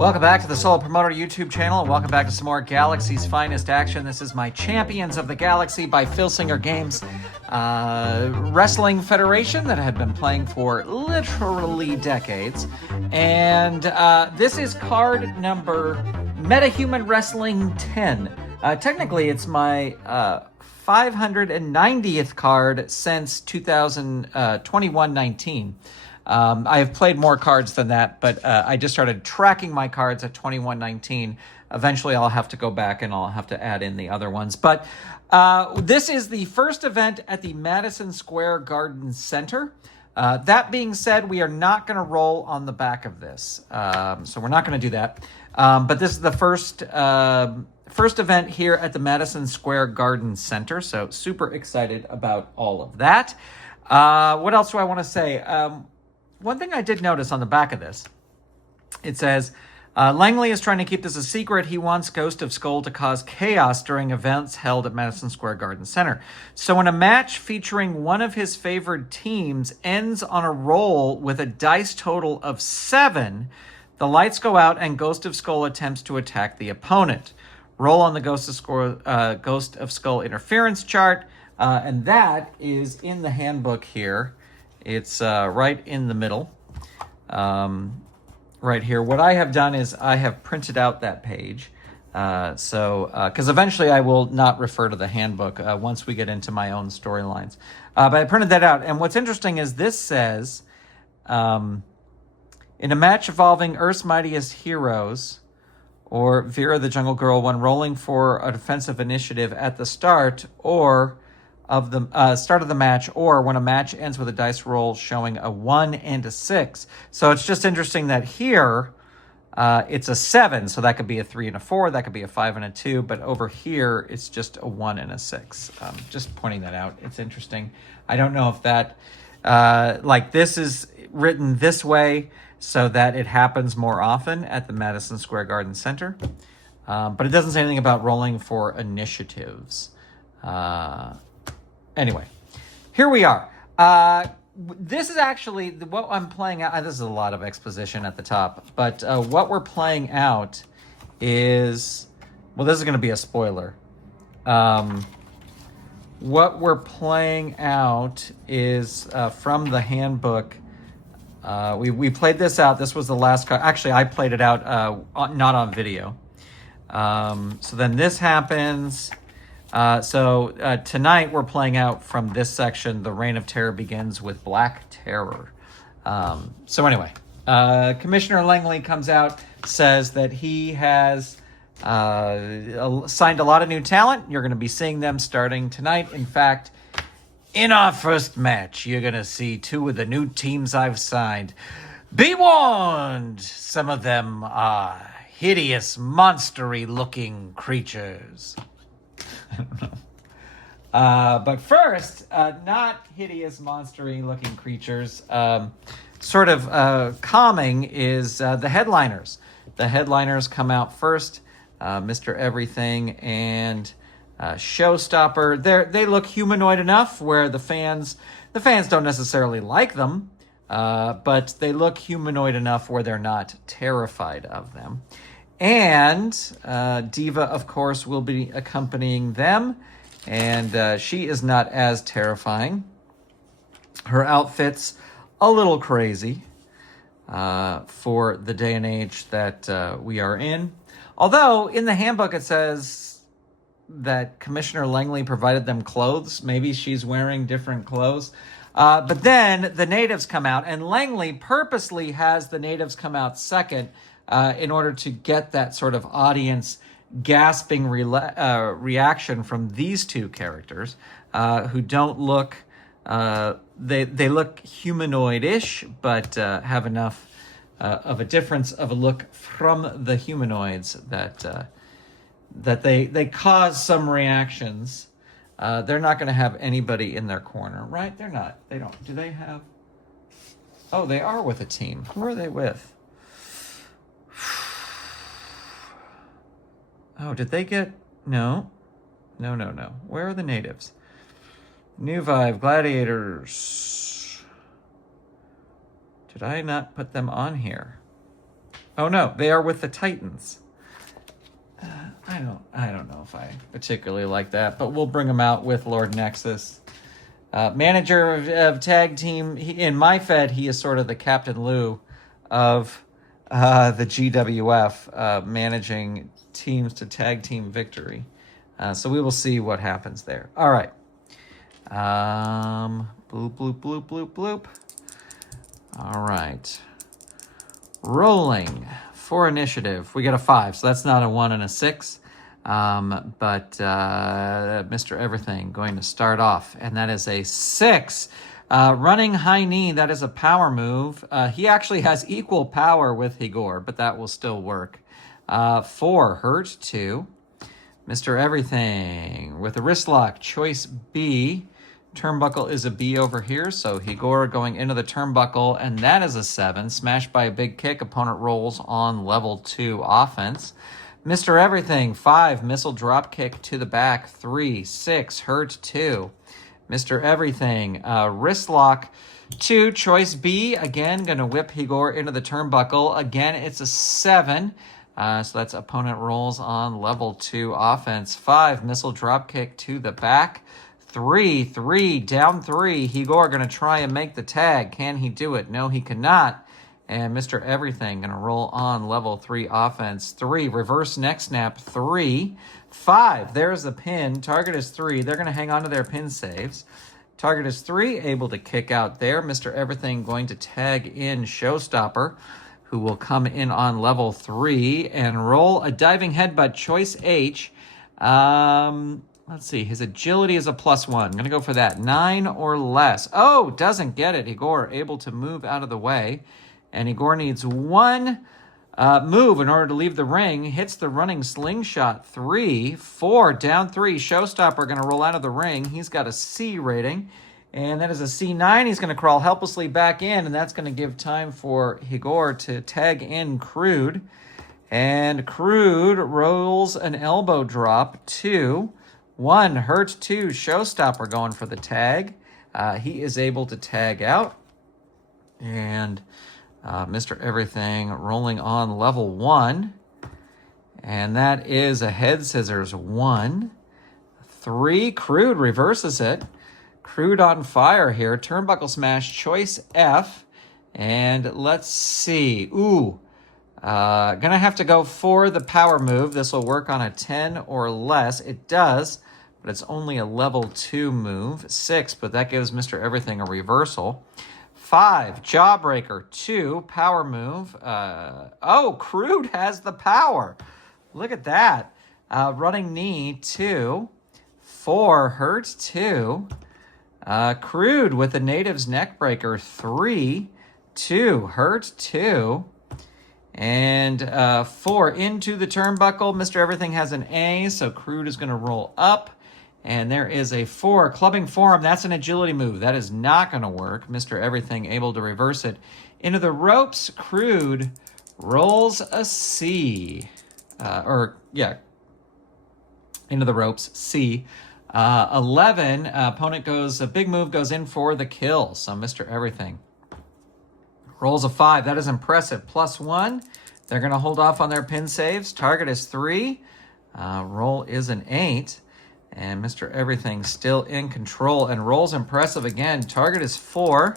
Welcome back to the Solo Promoter YouTube channel, and welcome back to some more Galaxy's Finest action. This is my Champions of the Galaxy by Filsinger Games wrestling federation that I had been playing for literally decades. And this is card number Metahuman Wrestling 10. Technically, it's my 590th card since 2021-19. I have played more cards than that, but I just started tracking my cards at 21-19. Eventually, I'll have to go back and I'll have to add in the other ones. But this is the first event at the Madison Square Garden Center. That being said, we are not going to roll on the back of this. So we're not going to do that. But this is the first event here at the Madison Square Garden Center. So super excited about all of that. What else do I want to say? One thing I did notice on the back of this, it says, Langley is trying to keep this a secret. He wants Ghost of Skull to cause chaos during events held at Madison Square Garden Center. So when a match featuring one of his favored teams ends on a roll with a dice total of 7, the lights go out and Ghost of Skull attempts to attack the opponent. Roll on the Ghost of Skull interference chart, and that is in the handbook here. It's right in the middle, right here. What I have done is I have printed out that page. Because eventually I will not refer to the handbook once we get into my own storylines. But I printed that out. And what's interesting is this says, in a match involving Earth's Mightiest Heroes, or Vera the Jungle Girl, when rolling for a defensive initiative at the start, or of the start of the match, or when a match ends with a dice roll showing a 1 and a 6. So it's just interesting that here it's a 7, so that could be a 3 and a 4, that could be a 5 and a 2, but over here it's just a 1 and a 6. Just pointing that out. It's interesting. I don't know if that, like this is written this way so that it happens more often at the Madison Square Garden Center, but it doesn't say anything about rolling for initiatives. Anyway, here we are. This is actually what I'm playing out. This is a lot of exposition at the top, but what we're playing out is, well, this is going to be a spoiler. What we're playing out is from the handbook. We played this out. This was the last card. Actually, I played it out not on video. So then this happens. Tonight we're playing out from this section. The Reign of Terror begins with Black Terror. So anyway, Commissioner Langley comes out, says that he has signed a lot of new talent. You're going to be seeing them starting tonight. In fact, in our first match, you're going to see 2 of the new teams I've signed. Be warned, some of them are hideous, monstery-looking creatures. I don't know. But first, not hideous, monstery-looking creatures. Sort of calming is the headliners. The headliners come out first. Mr. Everything and Showstopper. They look humanoid enough where the fans don't necessarily like them, but they look humanoid enough where they're not terrified of them. And Diva, of course, will be accompanying them, and she is not as terrifying. Her outfit's a little crazy for the day and age that we are in. Although, in the handbook it says that Commissioner Langley provided them clothes. Maybe she's wearing different clothes. But then the natives come out, and Langley purposely has the natives come out second, in order to get that sort of audience gasping reaction from these 2 characters who don't look, they look humanoid-ish, but have enough of a difference of a look from the humanoids that they cause some reactions. They're not going to have anybody in their corner, right? They're not. They don't. Do they have? Oh, they are with a team. Who are they with? Oh, did they get... No. No. Where are the natives? New Vibe, Gladiators. Did I not put them on here? Oh no, they are with the Titans. I don't know if I particularly like that, but we'll bring them out with Lord Nexus. Manager of tag team. In my Fed, he is sort of the Captain Lou of the GWF, managing teams to tag team victory. So we will see what happens there. All right. Bloop, bloop, bloop, bloop, bloop. All right. Rolling for initiative. We got a 5, so that's not a 1 and a 6. But Mr. Everything going to start off, and that is a 6. Running high knee, that is a power move. He actually has equal power with Igor, but that will still work. 4, hurt 2. Mr. Everything with a wrist lock, choice B. Turnbuckle is a B over here, so Igor going into the turnbuckle, and that is a 7. Smashed by a big kick, opponent rolls on level 2 offense. Mr. Everything, 5, missile drop kick to the back, 3, 6, hurt 2. Mr. Everything, wrist lock 2, choice B, again, going to whip Igor into the turnbuckle. Again, it's a 7, so that's opponent rolls on level 2 offense. 5, missile drop kick to the back, 3, down 3. Igor going to try and make the tag. Can he do it? No, he cannot. And Mr. Everything going to roll on level 3 offense. 3, reverse neck snap. 3, 5. There's the pin. Target is 3. They're going to hang on to their pin saves. Target is 3, able to kick out there. Mr. Everything going to tag in Showstopper, who will come in on level 3 and roll a diving headbutt, choice H. Let's see. His agility is a +1. I'm going to go for that. 9 or less. Oh, doesn't get it. Igor able to move out of the way. And Igor needs 1 move in order to leave the ring. Hits the running slingshot. 3, 4, down 3. Showstopper going to roll out of the ring. He's got a C rating. And that is a C9. He's going to crawl helplessly back in. And that's going to give time for Igor to tag in Crude. And Crude rolls an elbow drop. 2, 1, hurt 2. Showstopper going for the tag. He is able to tag out. And Mr. Everything rolling on level 1. And that is a head scissors 1. 3, Crude reverses it. Crude on fire here. Turnbuckle smash, choice F. And let's see. Gonna have to go for the power move. This will work on a 10 or less. It does, but it's only a level 2 move. 6, but that gives Mr. Everything a reversal. 5, Jawbreaker. 2, power move. Crude has the power. Look at that. Running knee. 2, 4, hurt 2. Crude with the native's neckbreaker. 3, 2, hurt 2. And 4, into the turnbuckle. Mr. Everything has an A, so Crude is going to roll up. And there is a 4, clubbing forearm. That's an agility move. That is not going to work. Mr. Everything able to reverse it. Into the ropes, Crude rolls a C. Into the ropes, C. 11, opponent goes, a big move goes in for the kill. So Mr. Everything rolls a 5. That is impressive. +1. They're going to hold off on their pin saves. Target is 3. Roll is an 8. And Mr. Everything still in control and rolls impressive again. Target is 4.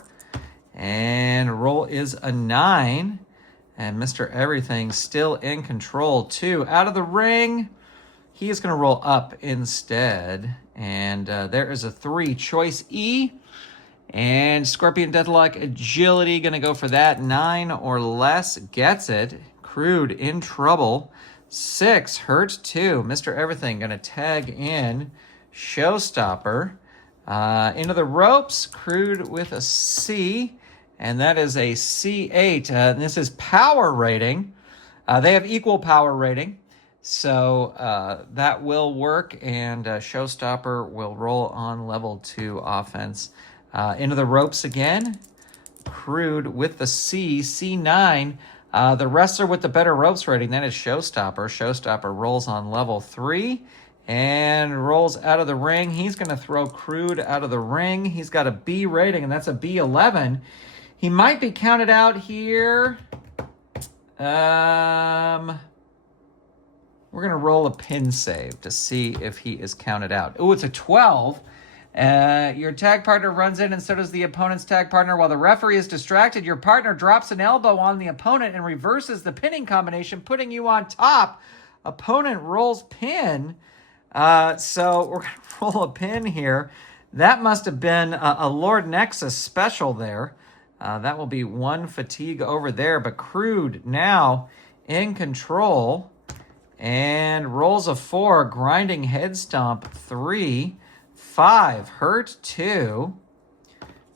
And roll is a 9. And Mr. Everything still in control. 2, out of the ring. He is going to roll up instead. And there is a 3, choice E. And Scorpion Deathlock Agility, going to go for that. 9 or less, gets it. Crude in trouble. 6, hurt 2. Mr. Everything going to tag in Showstopper. Into the ropes, Crude with a C. And that is a C8. And this is power rating. They have equal power rating. So that will work. And Showstopper will roll on level 2 offense. Into the ropes again. Crude with the C, C9. The wrestler with the better ropes rating, that is Showstopper. Showstopper rolls on level 3 and rolls out of the ring. He's going to throw Crude out of the ring. He's got a B rating, and that's a B11. He might be counted out here. We're going to roll a pin save to see if he is counted out. Oh, it's a 12. Your tag partner runs in and so does the opponent's tag partner. While the referee is distracted, your partner drops an elbow on the opponent and reverses the pinning combination, putting you on top. Opponent rolls pin. So we're going to roll a pin here. That must have been a Lord Nexus special there. That will be 1 fatigue over there. But Crude now in control and rolls a 4, grinding head stomp 3, 5, hurt 2.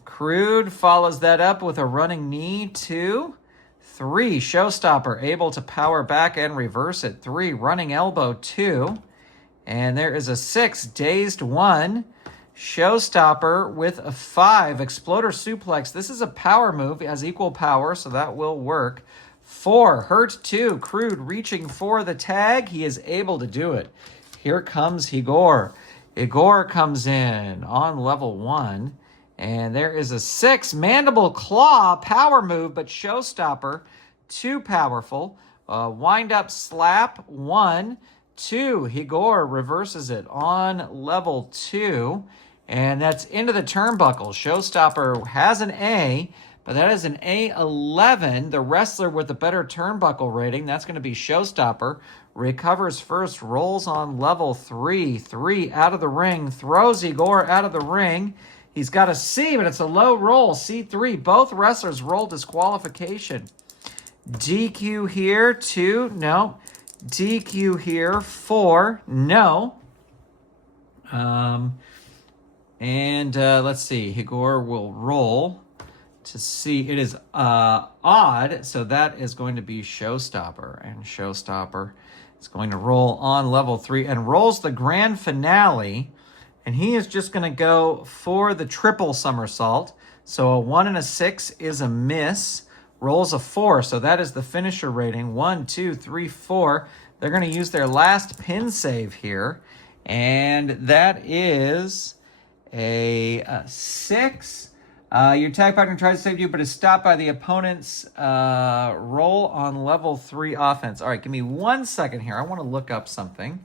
Crude follows that up with a running knee 2, 3, showstopper, able to power back and reverse it 3, running elbow 2. And there is a 6, dazed 1. Showstopper with a 5, exploder suplex. This is a power move. It has equal power, so that will work. 4, hurt 2. Crude reaching for the tag. He is able to do it. Here comes Igor. Igor comes in on level 1. And there is a 6, mandible claw, power move, but showstopper. Too powerful. Wind up slap 1, 2. Igor reverses it on level 2. And that's into the turnbuckle. Showstopper has an A, but that is an A11. The wrestler with the better turnbuckle rating, that's going to be Showstopper. Recovers first, rolls on level 3. 3 out of the ring, throws Igor out of the ring. He's got a C, but it's a low roll, C3. Both wrestlers roll disqualification. DQ here, 2, no. DQ here, 4, no. Let's see. Igor will roll to see. It is odd, so that is going to be Showstopper. And Showstopper is going to roll on level 3 and rolls the grand finale. And he is just going to go for the triple somersault. So a 1 and a 6 is a miss. Rolls a 4, so that is the finisher rating. 1, 2, 3, 4. They're going to use their last pin save here. And that is a 6. Your tag partner tries to save you, but is stopped by the opponent's roll on level 3 offense. All right, give me 1 second here. I want to look up something.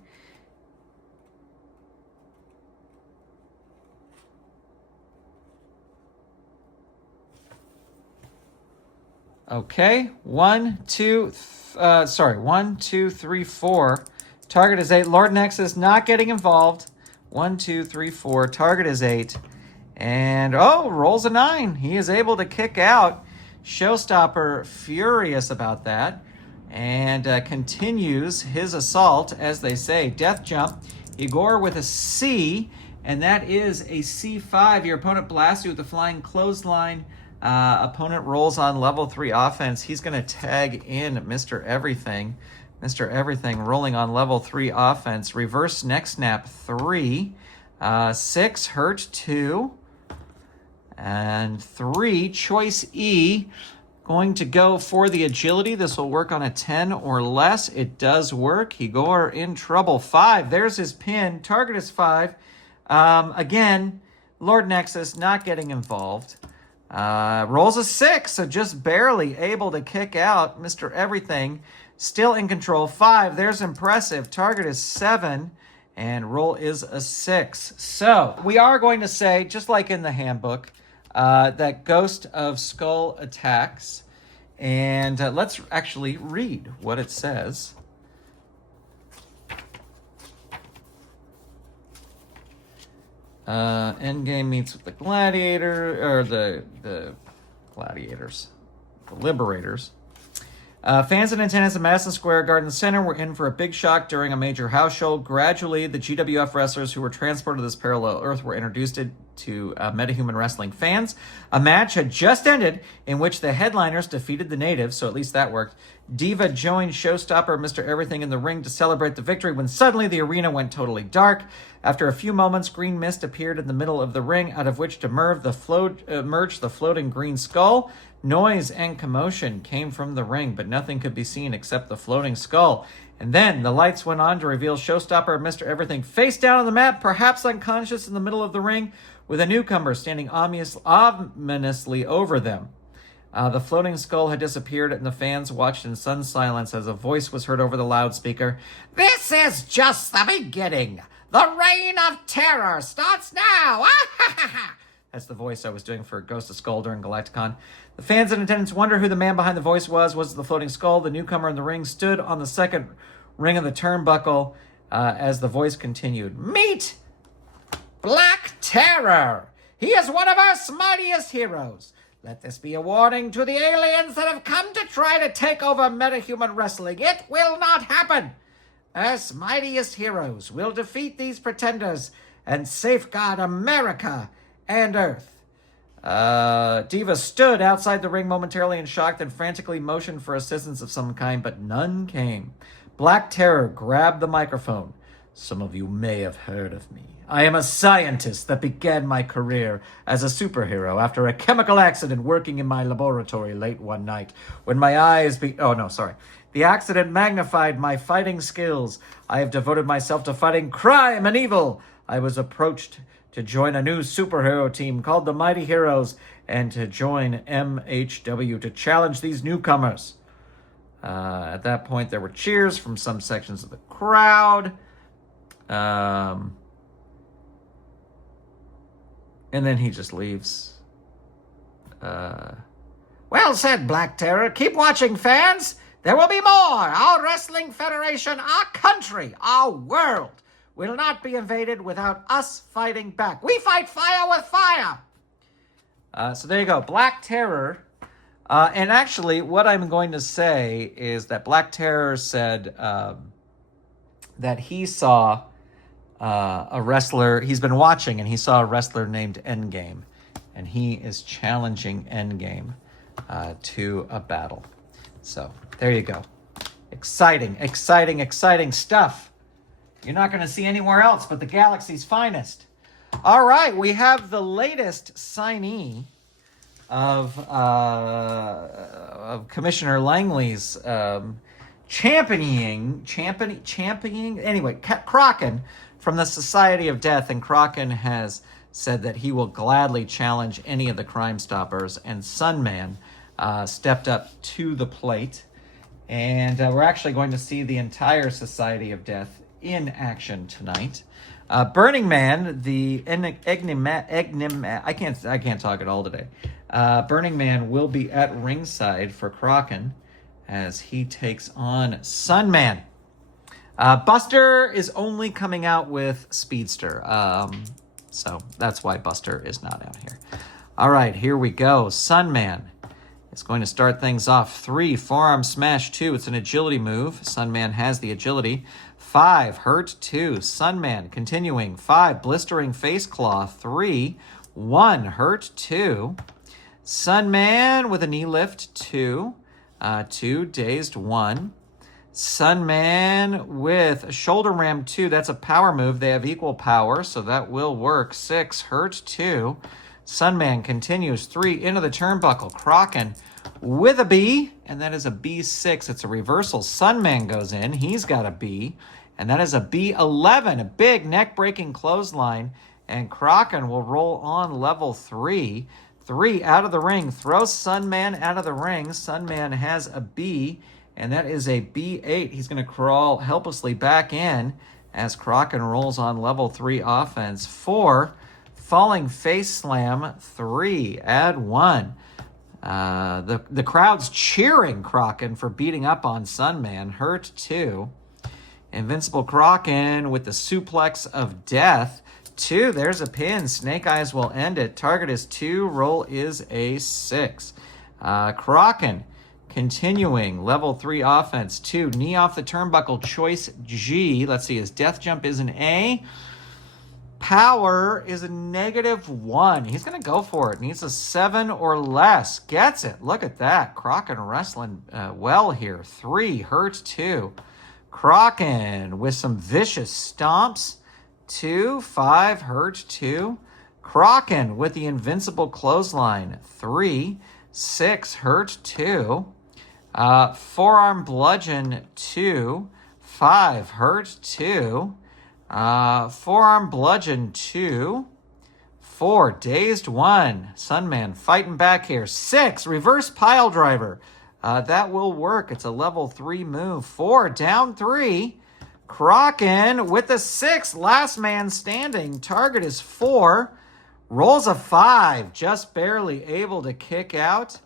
Okay, 1, 2, 3, 4. Target is 8. Lord Nexus not getting involved. 1, 2, 3, 4. Target is 8. And, rolls a 9. He is able to kick out. Showstopper furious about that. And continues his assault, as they say. Death jump. Igor with a C. And that is a C5. Your opponent blasts you with a flying clothesline. Opponent rolls on level 3 offense. He's going to tag in Mr. Everything. Mr. Everything rolling on level 3 offense. Reverse neck snap 3. 6 hurt 2. And 3 choice E. Going to go for the agility. This will work on a 10 or less. It does work. Igor in trouble. 5. There's his pin. Target is 5. Again, Lord Nexus not getting involved. Rolls a 6, so just barely able to kick out Mr. Everything. Still in control. 5, there's impressive. Target is 7, and roll is a 6. So we are going to say, just like in the handbook, that Ghost of Skull attacks. And let's actually read what it says. Endgame meets with the gladiator, or the gladiators, the liberators. Fans in attendance at Madison Square Garden Center were in for a big shock during a major house show. Gradually, the GWF wrestlers who were transported to this parallel Earth were introduced to metahuman wrestling fans. A match had just ended in which the headliners defeated the natives, so at least that worked. Diva joined Showstopper Mr. Everything in the ring to celebrate the victory when suddenly the arena went totally dark. After a few moments, green mist appeared in the middle of the ring, out of which emerged the floating green skull. Noise and commotion came from the ring, but nothing could be seen except the floating skull. And then the lights went on to reveal Showstopper and Mr. Everything face down on the mat, perhaps unconscious in the middle of the ring, with a newcomer standing ominously over them. The floating skull had disappeared, and the fans watched in stunned silence as a voice was heard over the loudspeaker. "This is just the beginning. The reign of terror starts now." That's the voice I was doing for Ghost of Skull during Galacticon. The fans in attendance wonder who the man behind the voice was. Was it the floating skull? The newcomer in the ring stood on the second ring of the turnbuckle as the voice continued. "Meet Black Terror. He is one of our mightiest heroes. Let this be a warning to the aliens that have come to try to take over metahuman wrestling. It will not happen. Earth's mightiest heroes will defeat these pretenders and safeguard America and Earth." Diva stood outside the ring momentarily in shock, then frantically motioned for assistance of some kind, but none came. Black Terror grabbed the microphone. "Some of you may have heard of me. I am a scientist that began my career as a superhero after a chemical accident working in my laboratory late one night when my eyes The accident magnified my fighting skills. I have devoted myself to fighting crime and evil. I was approached to join a new superhero team called the Mighty Heroes and to join MHW to challenge these newcomers." At that point, there were cheers from some sections of the crowd. And then he just leaves. "Well said, Black Terror. Keep watching, fans. There will be more. Our wrestling federation, our country, our world will not be invaded without us fighting back. We fight fire with fire." So there you go. Black Terror. And actually, what I'm going to say is that Black Terror said that he saw a wrestler. He's been watching, and he saw a wrestler named Endgame. And he is challenging Endgame to a battle. So there you go. Exciting, exciting, exciting stuff. You're not going to see anywhere else but the galaxy's finest. All right, we have the latest signee of Commissioner Langley's championing. Anyway, Krakan from the Society of Death, and Krakan has said that he will gladly challenge any of the Crime Stoppers, and Sunman stepped up to the plate. And we're actually going to see the entire Society of Death in action tonight. Burning Man, the I can't talk at all today. Burning Man will be at ringside for Krakan as he takes on Sunman. Buster is only coming out with Speedster. So that's why Buster is not out here. All right, here we go. Sunman is going to start things off. 3, forearm smash 2. It's an agility move. Sunman has the agility. 5, hurt 2. Sunman continuing. 5, blistering face claw. 3, 1, hurt 2. Sunman with a knee lift. 2, 2, dazed 1. Sunman with a shoulder ram 2. That's a power move. They have equal power, so that will work. 6, hurt 2. Sunman continues. 3, into the turnbuckle. Krakan with a B, and that is a B6. It's a reversal. Sunman goes in. He's got a B, and that is a B11. A big neck-breaking clothesline, and Krakan will roll on level 3. 3 out of the ring. Throws Sunman out of the ring. Sunman has a B, and that is a B8. He's going to crawl helplessly back in as Krakan rolls on level 3 offense. 4, falling face slam. 3, add 1. The crowd's cheering Krakan for beating up on Sunman. Hurt 2. Invincible Krakan with the suplex of death. 2, there's a pin. Snake Eyes will end it. Target is 2. Roll is a 6. Krakan continuing. Level 3 offense. 2, knee off the turnbuckle. Choice G. Let's see, his death jump is an A. Power is a -1. He's going to go for it. Needs a 7 or less. Gets it. Look at that. Krakan wrestling well here. 3, hurt 2. Krakan with some vicious stomps. 2, 5, hurt 2. Krakan with the invincible clothesline. 3, 6, hurt 2. Forearm bludgeon 2, 5, hurt 2. Forearm bludgeon 2, 4, dazed 1. Sunman fighting back here. 6, reverse pile driver. That will work. It's a level 3 move. 4, down 3. Krakan with the 6, last man standing. Target is 4. Rolls a 5, just barely able to kick out.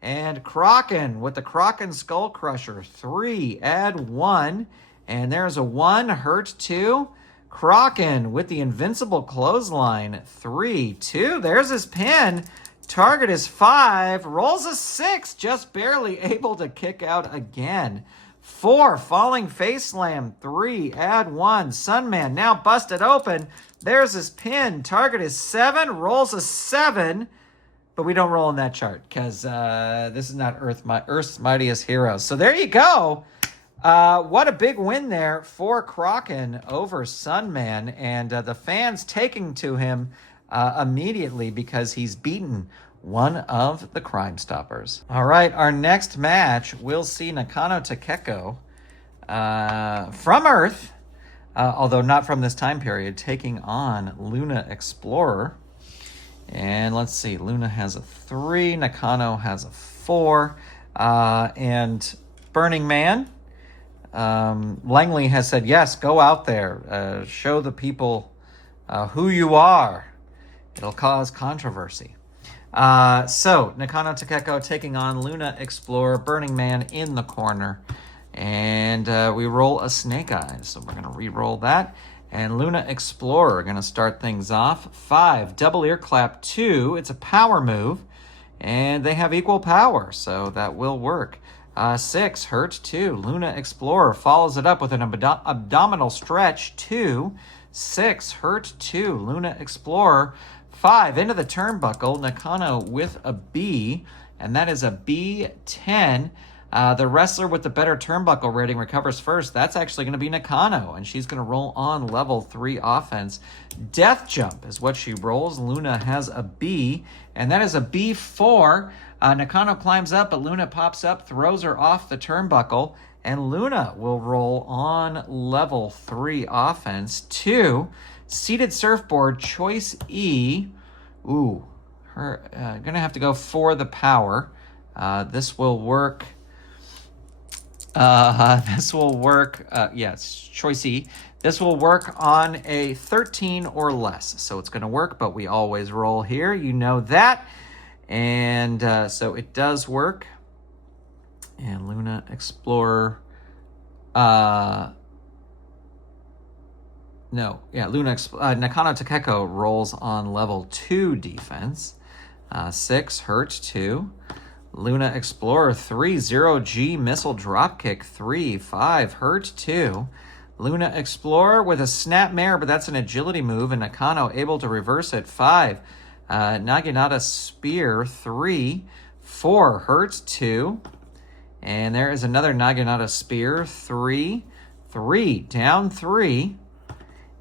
And Krakan with the Krakan Skull Crusher. 3, add 1. And there's a 1, hurt 2. Krakan with the Invincible Clothesline. 3, 2. There's his pin. Target is 5. Rolls a 6. Just barely able to kick out again. 4. Falling Face Slam. 3. Add 1. Sunman now busted open. There's his pin. Target is 7. Rolls a 7. But we don't roll in that chart because this is not Earth's Mightiest Heroes. So there you go. What a big win there for Krakan over Sunman, and the fans taking to him immediately because he's beaten one of the Crime Stoppers. All right, our next match, we'll see Nakano Takeko from Earth, although not from this time period, taking on Luna Explorer. And let's see, Luna has a 3, Nakano has a 4, and Burning Man. Langley has said, yes, go out there, show the people who you are. It'll cause controversy. So Nakano Takeko taking on Luna Explorer, Burning Man in the corner. And we roll a Snake Eyes. So we're going to re-roll that. And Luna Explorer going to start things off. 5, double ear clap. 2, it's a power move. And they have equal power, so that will work. 6, hurt 2. Luna Explorer follows it up with an abdominal stretch. 2, 6, hurt 2. Luna Explorer. 5, into the turnbuckle. Nakano with a B, and that is a B10. The wrestler with the better turnbuckle rating recovers first. That's actually going to be Nakano, and she's going to roll on level 3 offense. Death Jump is what she rolls. Luna has a B, and that is a B4. Nakano climbs up, but Luna pops up, throws her off the turnbuckle, and Luna will roll on level 3 offense. 2, Seated Surfboard, choice E. Ooh, her gonna have to go for the power. This will work. Yes, choice E. This will work on a 13 or less, so it's gonna work, but we always roll here. You know that. And so it does work. And Luna Explorer. Nakano Takeko rolls on level 2 defense. 6, hurt 2. Luna Explorer 3, 0G missile dropkick 3, 5, hurt 2. Luna Explorer with a snapmare, but that's an agility move, and Nakano able to reverse it. 5, Naginata Spear 3, 4, hurt 2. And there is another Naginata Spear 3, 3, down 3.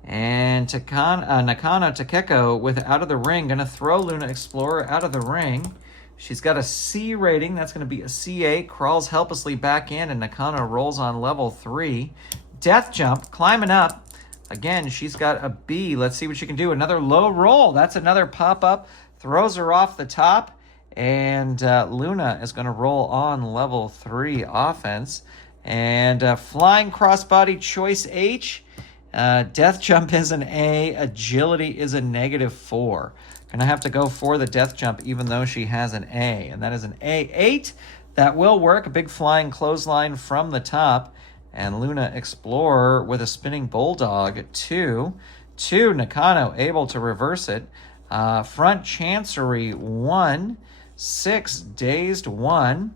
And Nakano Takeko with out of the ring, going to throw Luna Explorer out of the ring. She's got a C rating. That's going to be a C8. Crawls helplessly back in, and Nakano rolls on level 3. Death Jump, climbing up. Again, she's got a B. Let's see what she can do. Another low roll. That's another pop-up. Throws her off the top. And Luna is going to roll on level 3 offense. And Flying Crossbody, choice H. Death Jump is an A. Agility is a -4. Gonna have to go for the Death Jump even though she has an A. And that is an A8. That will work. A big flying clothesline from the top. And Luna Explorer with a spinning bulldog. 2. Nakano able to reverse it. Front Chancery 1. 6, dazed 1.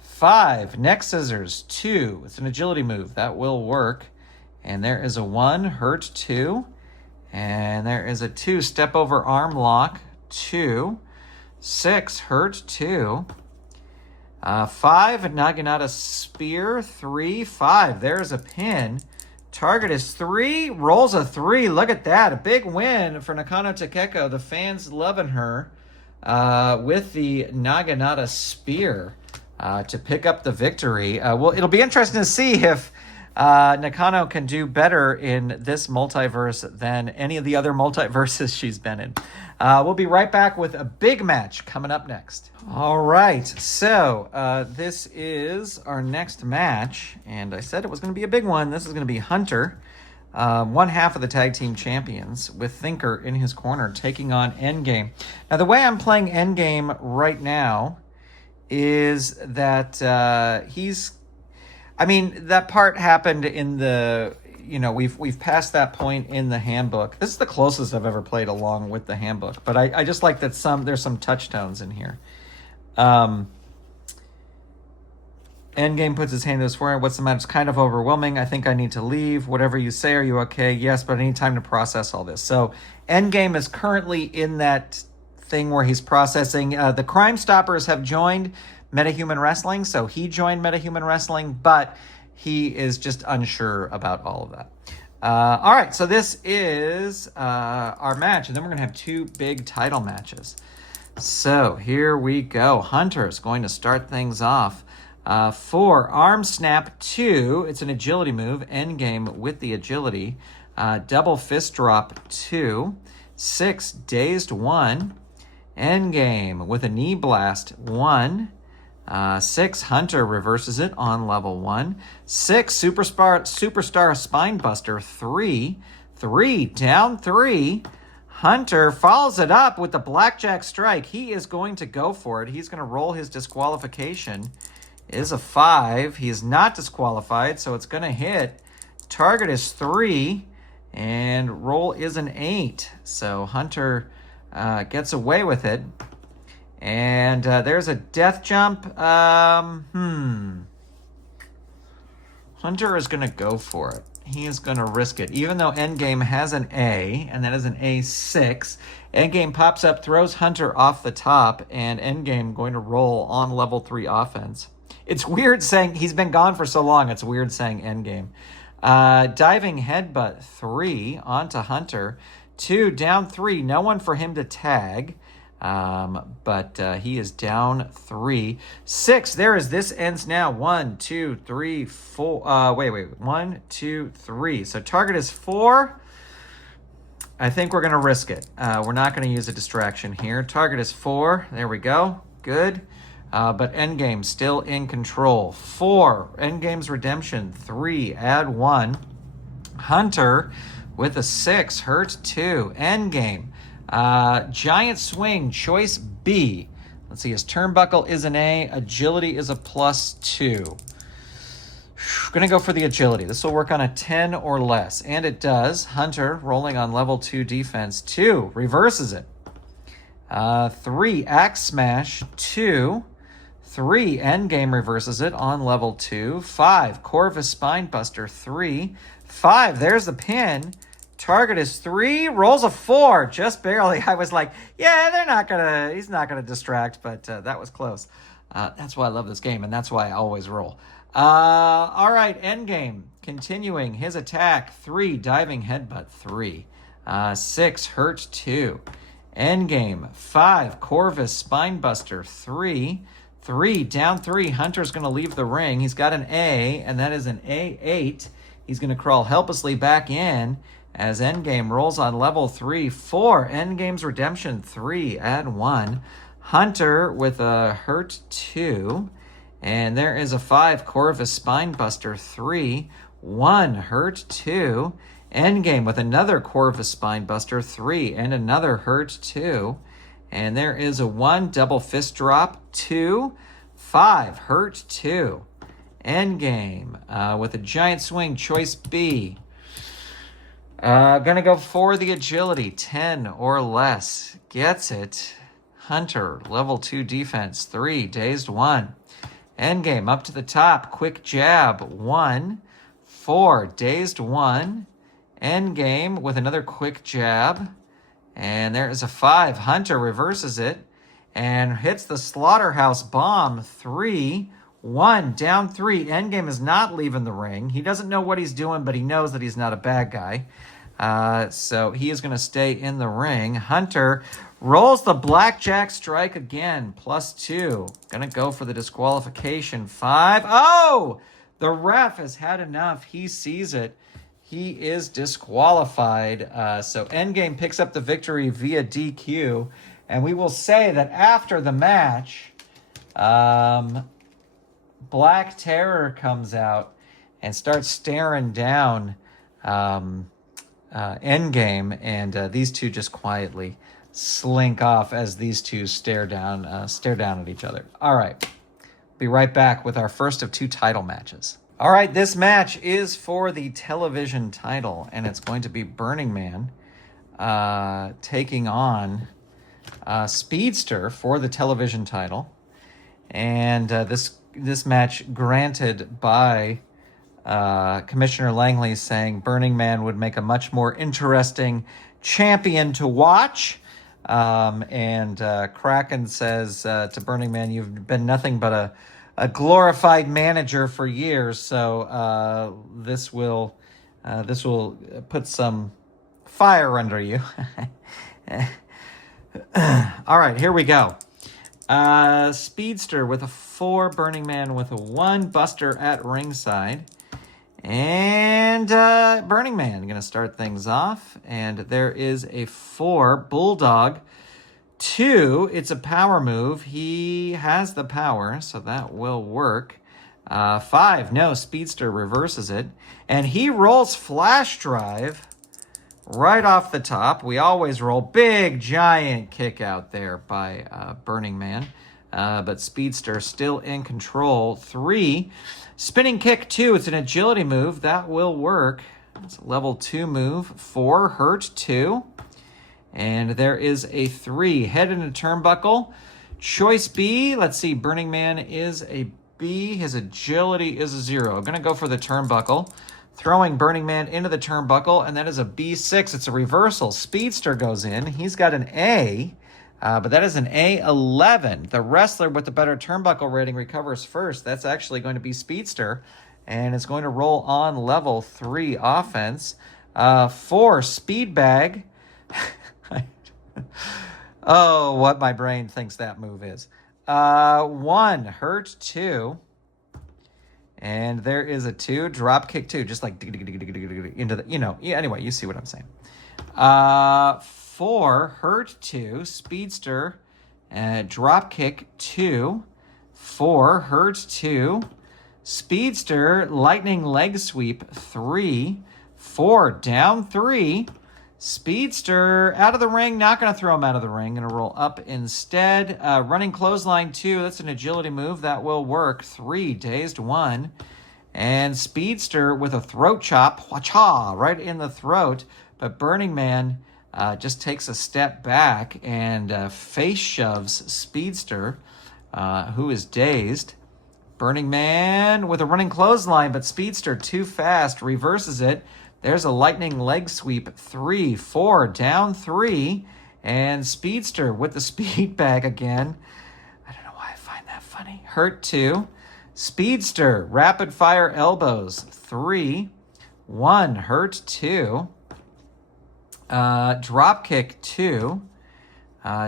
5, neck scissors 2. It's an agility move. That will work. And there is a 1, hurt 2. And there is a 2, step over arm lock 2. 6, hurt 2. 5, Naginata Spear 3. 5, there's a pin. Target is 3, rolls a 3. Look at that, a big win for Nakano Takeko. The fans loving her with the Naginata Spear to pick up the victory. Well, it'll be interesting to see if Nakano can do better in this multiverse than any of the other multiverses she's been in. We'll be right back with a big match coming up next. All right, so this is our next match, and I said it was going to be a big one. This is going to be Hunter, one half of the tag team champions, with Thinker in his corner, taking on Endgame. Now, the way I'm playing Endgame right now is that that part happened in the, we've passed that point in the handbook. This is the closest I've ever played along with the handbook, but I just like that there's some touchstones in here. Endgame puts his hand to his forehead. What's the matter? It's kind of overwhelming. I think I need to leave. Whatever you say, are you okay? Yes, but I need time to process all this. So Endgame is currently in that thing where he's processing. The Crime Stoppers have joined Metahuman Wrestling, so he joined Metahuman Wrestling, but he is just unsure about all of that. All right, so this is our match, and then we're going to have two big title matches. So here we go. Hunter is going to start things off. For Arm Snap 2, it's an agility move. Endgame with the agility. Double Fist Drop 2. 6, Dazed 1. Endgame with a Knee Blast 1. 6, Hunter reverses it on level 1. 6, Superstar Spine Buster 3. 3, down 3. Hunter follows it up with the Blackjack Strike. He is going to go for it. He's going to roll his disqualification. It is a 5. He is not disqualified, so it's going to hit. Target is 3, and roll is an 8. So Hunter gets away with it. And there's a death jump. Hunter is going to go for it. He is going to risk it. Even though Endgame has an A, and that is an A6, Endgame pops up, throws Hunter off the top, and Endgame going to roll on level 3 offense. It's weird saying, he's been gone for so long, it's weird saying Endgame. Diving Headbutt 3 onto Hunter. 2, down 3, no one for him to tag. But he is down 3. 6, this ends now. 1, 2, 3, 4. Wait. 1, 2, 3. So target is 4. I think we're going to risk it. We're not going to use a distraction here. Target is 4. There we go. Good. But Endgame still in control. 4, Endgame's redemption. 3, add 1. Hunter with a 6, hurt 2. Endgame. Giant swing, choice B. Let's see, his turnbuckle is an A, agility is a +2. Gonna go for the agility. This will work on a 10 or less, and it does. Hunter rolling on level 2 defense. 2, reverses it. 3, axe smash. 2, 3, Endgame reverses it on level 2. 5, Corvus Spinebuster. 3, 5, there's the pin. Target is 3, rolls a 4, just barely. I was like, yeah, he's not gonna distract, but that was close. That's why I love this game, and that's why I always roll. All right, Endgame, continuing his attack. 3, diving headbutt. 3. 6, hurt 2. Endgame. 5, Corvus Spinebuster. 3. 3, down 3. Hunter's gonna leave the ring. He's got an A, and that is an A8. He's gonna crawl helplessly back in as Endgame rolls on level 3. 4, Endgame's redemption. 3, add 1. Hunter with a hurt 2. And there is a 5, Corvus Spinebuster. 3, 1, hurt 2. Endgame with another Corvus Spinebuster. 3, and another hurt 2. And there is a 1, double fist drop. 2, 5, hurt 2. Endgame with a giant swing, choice B. Gonna go for the agility, 10 or less. Gets it. Hunter, level 2 defense. 3, dazed 1. Endgame up to the top, quick jab. 1, 4, dazed 1. Endgame with another quick jab. And there is a 5. Hunter reverses it and hits the slaughterhouse bomb. 3, 1, down 3. Endgame is not leaving the ring. He doesn't know what he's doing, but he knows that he's not a bad guy. So he is going to stay in the ring. Hunter rolls the blackjack strike again, +2. Going to go for the disqualification. 5. Oh! The ref has had enough. He sees it. He is disqualified. So Endgame picks up the victory via DQ. And we will say that after the match, Black Terror comes out and starts staring down Endgame, and these two just quietly slink off as these two stare down at each other. All right, be right back with our first of 2 title matches. All right, this match is for the television title, and it's going to be Burning Man taking on Speedster for the television title, and this match granted by Commissioner Langley, saying Burning Man would make a much more interesting champion to watch. And Krakan says to Burning Man, "You've been nothing but a glorified manager for years, so this will put some fire under you." All right, here we go. Speedster with a 4, Burning Man with a 1, Buster at ringside. And Burning Man going to start things off. And there is a 4, Bulldog. 2, it's a power move. He has the power, so that will work. 5, no, Speedster reverses it. And he rolls Flash Drive right off the top. We always roll big, giant kick out there by Burning Man. But Speedster still in control. 3, spinning kick 2. It's an agility move. That will work. It's a level 2 move. 4, hurt 2. And there is a 3, head into turnbuckle. Choice B. Let's see. Burning Man is a B. His agility is a 0. I'm going to go for the turnbuckle. Throwing Burning Man into the turnbuckle, and that is a B6. It's a reversal. Speedster goes in. He's got an A, but that is an A11. The wrestler with the better turnbuckle rating recovers first. That's actually going to be Speedster, and it's going to roll on level 3 offense. 4, speed bag. Oh, what my brain thinks that move is. 1, hurt 2. And there is a 2, drop kick 2, just like into the, anyway, you see what I'm saying. 4, hurt 2, Speedster, drop kick 2, 4, hurt 2, Speedster, lightning leg sweep 3, 4, down 3, Speedster out of the ring, not going to throw him out of the ring, going to roll up instead. Running clothesline 2, that's an agility move, that will work. 3, dazed 1. And Speedster with a throat chop, wacha, right in the throat. But Burning Man just takes a step back and face shoves Speedster, who is dazed. Burning Man with a running clothesline, but Speedster too fast, reverses it. There's a lightning leg sweep, 3, 4, down 3, and Speedster with the speed bag again. I don't know why I find that funny. Hurt 2, Speedster, rapid fire elbows, 3, 1, hurt 2, drop kick 2,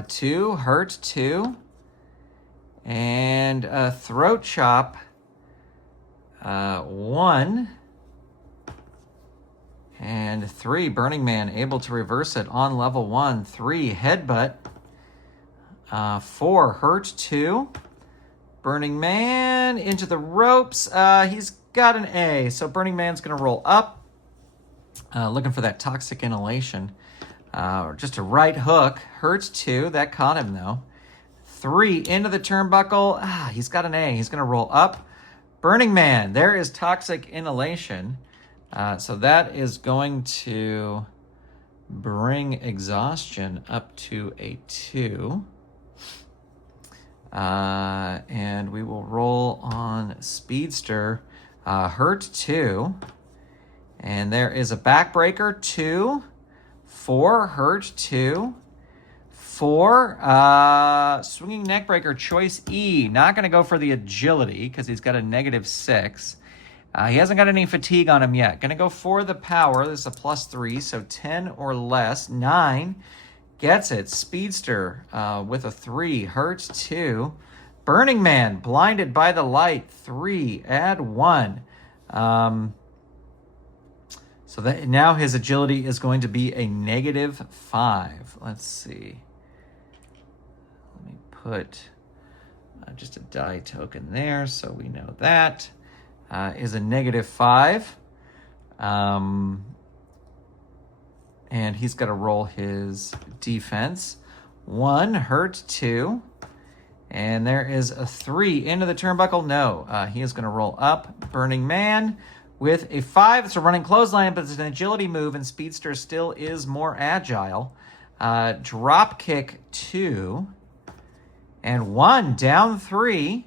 2, hurt 2, and throat chop 1. And 3, Burning Man able to reverse it on level 1. 3, headbutt. 4, hurt 2. Burning Man into the ropes. He's got an A, so Burning Man's going to roll up. Looking for that toxic inhalation. Just a right hook. Hurts 2. That caught him, though. 3, into the turnbuckle. He's got an A. He's going to roll up. Burning Man. There is toxic inhalation. So that is going to bring exhaustion up to a 2. And we will roll on Speedster. Hurt 2. And there is a backbreaker, 2. 4, hurt 2. 4, swinging neckbreaker, choice E. Not going to go for the agility because he's got a -6. He hasn't got any fatigue on him yet. Going to go for the power. This is a +3, so 10 or less. 9, gets it. Speedster with a 3, hurts 2. Burning Man, blinded by the light, 3, add 1. So that now his agility is going to be a -5. Let's see. Let me put just a die token there so we know that is a -5. And he's got to roll his defense. 1, hurt 2. And there is a 3 into the turnbuckle. No, he is going to roll up. Burning Man with a 5. It's a running clothesline, but it's an agility move, and Speedster still is more agile. Drop kick 2. And 1, down 3.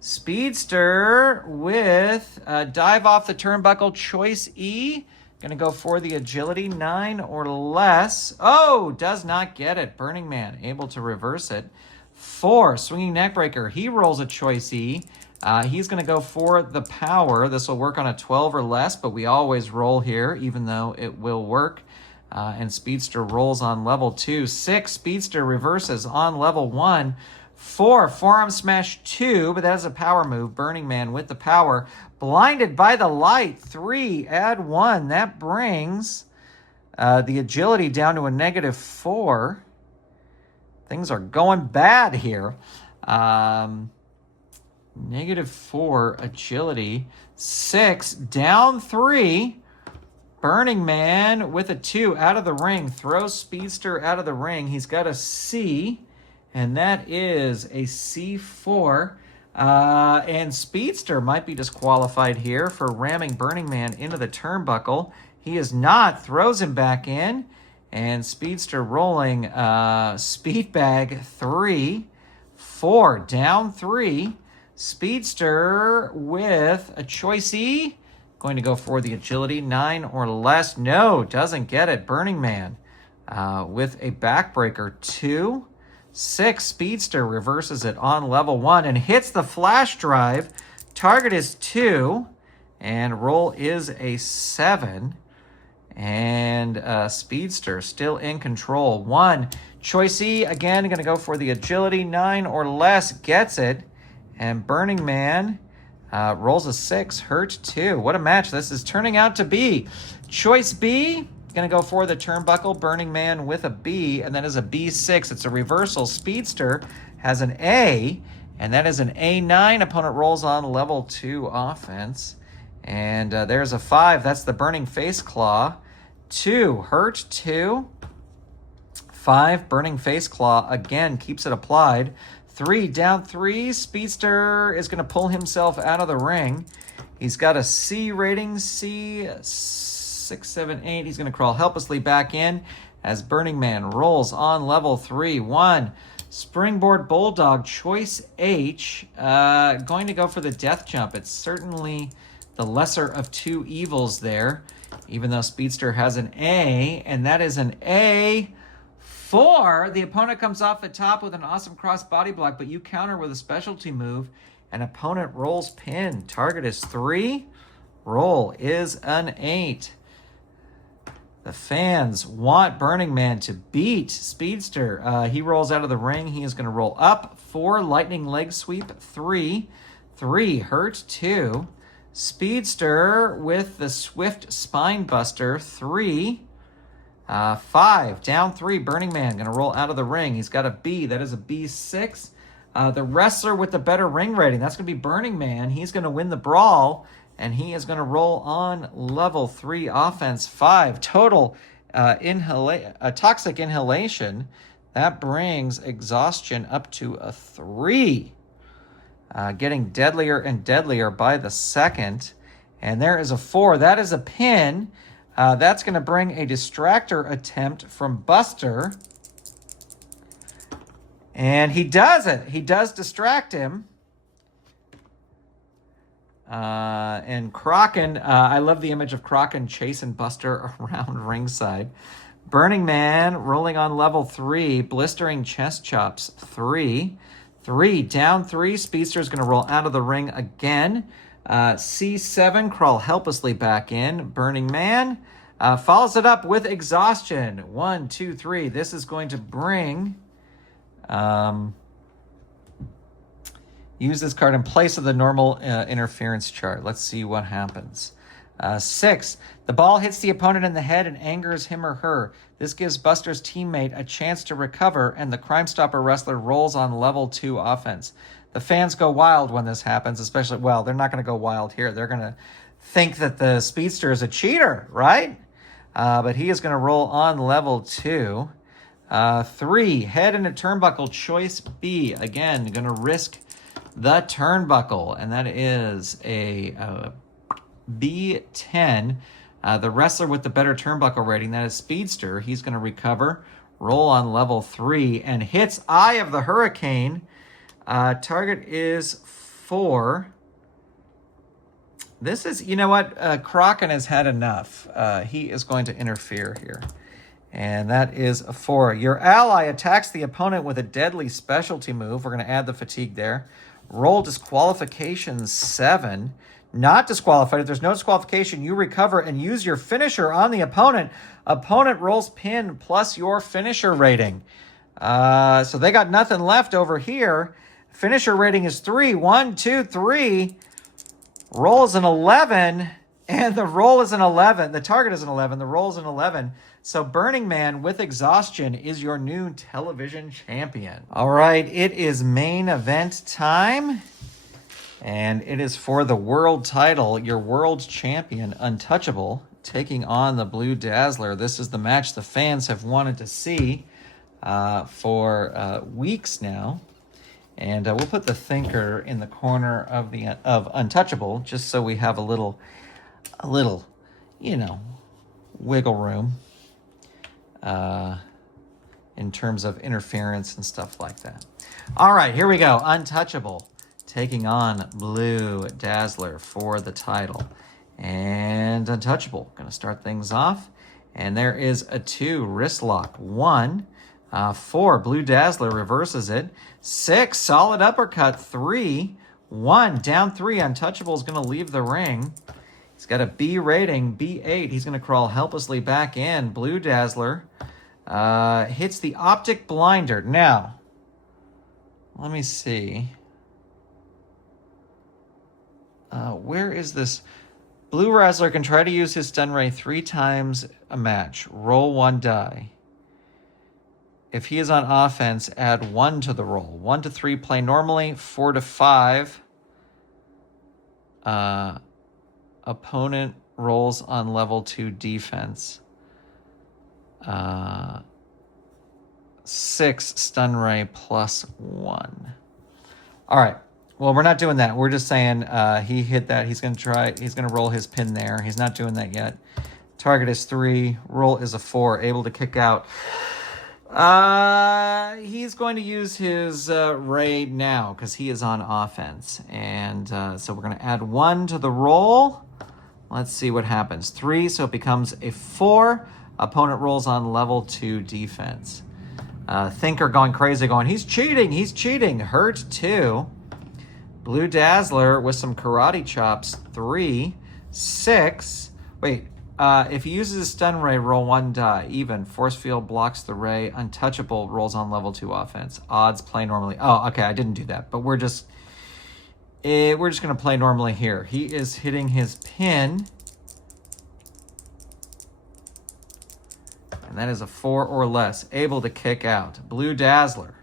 Speedster with dive off the turnbuckle, choice E. Going to go for the agility, 9 or less. Oh, does not get it. Burning Man able to reverse it. 4, swinging neckbreaker. He rolls a choice E. He's going to go for the power. This will work on a 12 or less, but we always roll here, even though it will work. And Speedster rolls on level 2. 6, Speedster reverses on level 1. 4, forearm smash 2, but that is a power move. Burning Man with the power. Blinded by the light, 3, add 1. That brings the agility down to a -4. Things are going bad here. -4 agility. 6, down 3. Burning Man with a 2 out of the ring. Throws Speedster out of the ring. He's got a C, and that is a C4. And Speedster might be disqualified here for ramming Burning Man into the turnbuckle. He is not. Throws him back in. And Speedster rolling speed bag 3. 4, down 3. Speedster with a choice E. Going to go for the agility, 9 or less. No, doesn't get it. Burning Man with a backbreaker, 2. 6, Speedster reverses it on level 1 and hits the flash drive. Target is 2, and roll is a 7. And Speedster still in control. 1, choice E, again, going to go for the agility, 9 or less, gets it. And Burning Man rolls a 6, hurt 2. What a match this is turning out to be. Choice B, going to go for the turnbuckle. Burning Man with a B, and that is a B6. It's a reversal. Speedster has an A, and that is an A9. Opponent rolls on level 2 offense. And there's a 5. That's the Burning Face Claw. 2, hurt 2. 5, Burning Face Claw. Again, keeps it applied. 3, down 3. Speedster is going to pull himself out of the ring. He's got a C rating, C 6, 7, 8. He's going to crawl helplessly back in as Burning Man rolls on level 3. 1, Springboard Bulldog, choice H. Going to go for the death jump. It's certainly the lesser of 2 evils there, even though Speedster has an A, and that is an A4. The opponent comes off the top with an awesome cross body block, but you counter with a specialty move, and opponent rolls pin. Target is 3. Roll is an 8. The fans want Burning Man to beat Speedster. He rolls out of the ring. He is going to roll up. 4, lightning leg sweep. 3, hurt 2. Speedster with the swift spine buster. 3, 5, down 3. Burning Man going to roll out of the ring. He's got a B. That is a B6. The wrestler with the better ring rating, that's going to be Burning Man. He's going to win the brawl, and he is going to roll on level 3 offense. 5, total toxic inhalation. That brings exhaustion up to a 3. Getting deadlier and deadlier by the second. And there is a 4. That is a pin. That's going to bring a distractor attempt from Buster. And he does it. He does distract him. And Krakan, I love the image of Krakan chasing Buster around ringside. Burning Man rolling on level 3. Blistering chest chops, 3. 3, down 3. Speedster is going to roll out of the ring again. C7, crawl helplessly back in. Burning Man follows it up with exhaustion. 1, 2, 3. This is going to bring Use this card in place of the normal interference chart. Let's see what happens. 6. The ball hits the opponent in the head and angers him or her. This gives Buster's teammate a chance to recover, and the Crime Stopper wrestler rolls on level 2 offense. The fans go wild when this happens, especially, well, they're not going to go wild here. They're going to think that the Speedster is a cheater, right? But he is going to roll on level 2. 3. Head into turnbuckle, choice B. Again, going to risk the turnbuckle, and that is a B10. The wrestler with the better turnbuckle rating, that is Speedster. He's going to recover, roll on level 3, and hits Eye of the Hurricane. Target is 4. This is, you know what? Krakan has had enough. He is going to interfere here. And that is a 4. Your ally attacks the opponent with a deadly specialty move. We're going to add the fatigue there. Roll disqualification 7. Not disqualified. If there's no disqualification, you recover and use your finisher on the opponent. Opponent rolls pin plus your finisher rating. So they got nothing left over here. Finisher rating is 3. 1, 2, 3. Roll is an 11. And the roll is an 11. The target is an 11. The roll is an 11. So Burning Man with exhaustion is your new television champion. All right, it is main event time. And it is for the world title, your world champion, Untouchable, taking on the Blue Dazzler. This is the match the fans have wanted to see for weeks now. And we'll put the Thinker in the corner of Untouchable, just so we have a little, you know, wiggle room in terms of interference and stuff like that. All right, here we go. Untouchable taking on Blue Dazzler for the title. And Untouchable going to start things off. And there is a 2, wrist lock. 1, 4, Blue Dazzler reverses it. 6, solid uppercut. 3, 1, down 3. Untouchable is going to leave the ring. He's got a B rating, B8. He's going to crawl helplessly back in. Blue Dazzler hits the optic blinder. Now, let me see. Where is this? Blue Dazzler can try to use his stun ray 3 times a match. Roll 1 die. If he is on offense, add 1 to the roll. 1 to 3, play normally. 4 to 5. Opponent rolls on level 2 defense. 6 stun ray plus 1. All right. Well, we're not doing that. We're just saying he hit that. He's going to roll his pin there. He's not doing that yet. Target is 3. Roll is a 4. Able to kick out. He's going to use his ray now because he is on offense. And so we're going to add 1 to the roll. Let's see what happens. 3, so it becomes a 4. Opponent rolls on level 2 defense. Thinker going crazy, going, he's cheating. Hurt 2. Blue Dazzler with some karate chops. 3, 6. Wait, if he uses a stun ray, roll 1 die. Even. Force field blocks the ray. Untouchable rolls on level 2 offense. Odds play normally. Oh, okay, I didn't do that. But we're just going to play normally here. He is hitting his pin. And that is a 4 or less. Able to kick out. Blue Dazzler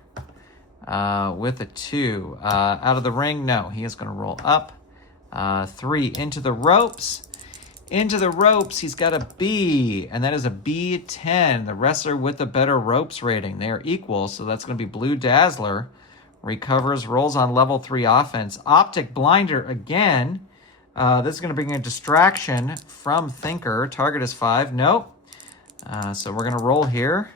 with a 2. Out of the ring, no. He is going to roll up. 3, into the ropes. Into the ropes, he's got a B, and that is a B10. The wrestler with the better ropes rating. They are equal, so that's going to be Blue Dazzler. Recovers, rolls on level 3 offense. Optic blinder again. This is going to bring a distraction from Thinker. Target is 5. Nope. So we're going to roll here.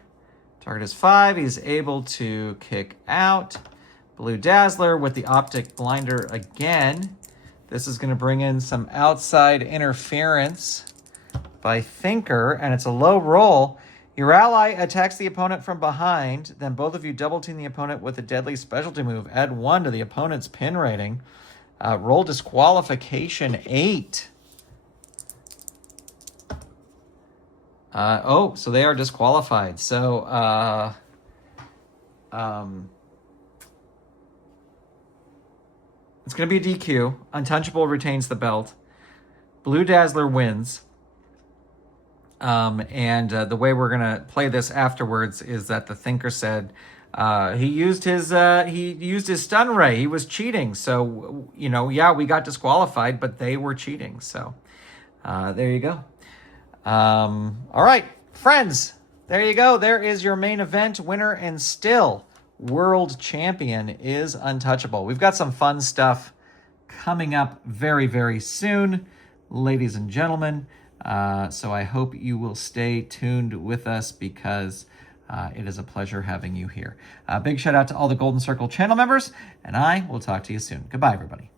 Target is 5. He's able to kick out. Blue Dazzler with the optic blinder again. This is going to bring in some outside interference by Thinker, and it's a low roll. Your ally attacks the opponent from behind. Then both of you double team the opponent with a deadly specialty move. Add 1 to the opponent's pin rating. Roll disqualification 8. So they are disqualified. So, It's going to be a DQ. Untouchable retains the belt. Blue Dazzler wins. The way we're going to play this afterwards is that the Thinker said he used his stun ray. He was cheating. So, yeah, we got disqualified, but they were cheating. So there you go. All right, friends, there you go. There is your main event winner, and still world champion is Untouchable. We've got some fun stuff coming up very, very soon, ladies and gentlemen. So I hope you will stay tuned with us, because it is a pleasure having you here. Big shout out to all the Golden Circle channel members, and I will talk to you soon. Goodbye, everybody.